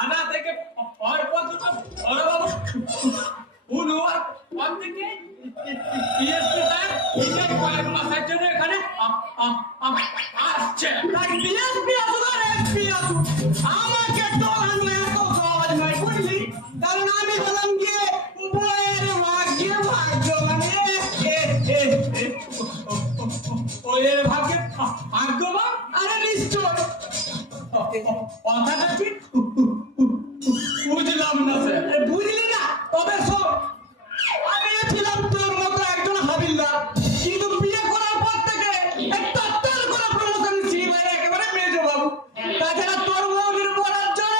আনা থেকে পরপর দুটো বড়বাবু উনুয়ার পর থেকে পিএসপি সাহেব এই কয়েক মাসের জন্য এখানে আসছে। তাই পিএসপি আসুক আর এসপি আসুক, আমাকে ডরানো এত সহজ নয় বুঝলি। কারণ আমি হলাম গিয়ে বইয়ের ভাগ্য মানে বইয়ের ভাগ্যবান। আরে নিশ্চয় কথাটা ঠিক বুঝলাম না স্যার। বুঝলি না? তবে শোন, আমি ছিলাম তোর মতো একজন হাবিলদার, কিন্তু বিয়ে করার পর থেকে একটা করে প্রমোশন ছিল একেবারে মেজো বাবু। তাছাড়া তোর বউদের বলার জন্য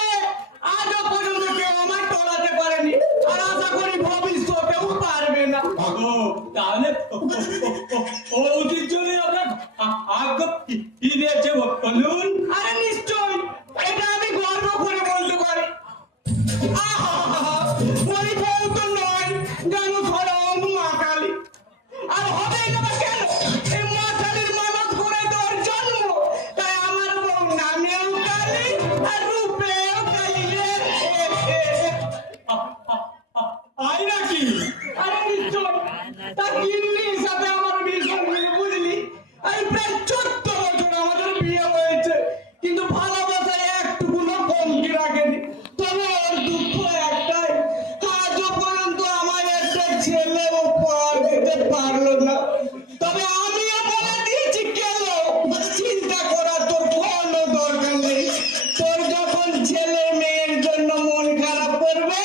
আজও পর্যন্ত কেউ আমায় টলাতে পারেনি, আর আশা করি ভবিষ্যতেও পারবে না। তাহলে ওদের জন্য আমরা ভাগ্য ফিরেছে বলুন। আরে নিশ্চয়, এটা আমি গর্ব করে বলতে পারি। ওই বউ তো নয় যেন স্বয়ং মা কালী। আর হবে না বা কেন? এই মা কালীর মানত করে দেওয়ার জন্ম। তাই আমার বউ নামেও কালী আর রূপেও কালী। আয় নাকি? আরে নিশ্চয়, তা গিন্নি হিসাবে আমার ভীষণ বুঝলি। এই প্রায় 14 বছর আমাদের বিয়ে হয়েছে, কিন্তু ভালোবাসায় একটুকুনো কমতি রাখেনি। তবে ওর দুঃখ একটাই, আজও পর্যন্ত আমার একটা ছেলে উপহার দিতে পারলো না। তবে আমিও বলে দিয়েছি কেন, চিন্তা করার তোর কোনো দরকার নেই। তোর যখন ছেলে মেয়ের জন্য মন খারাপ করবে,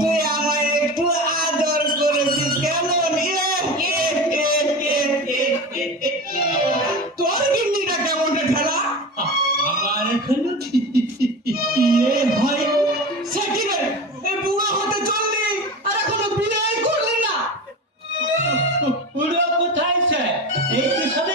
তুই আমায় একটু আদর করেছিস কেমন? তোর গিন্নিটা কেমন রে ঠেলা? আমার এখানে হয় সে কি রে? এই বুড়ো হতে চললি আর এখনো বিয়ে করলি না? পুরো কোথায় স্যার? এই তো সবে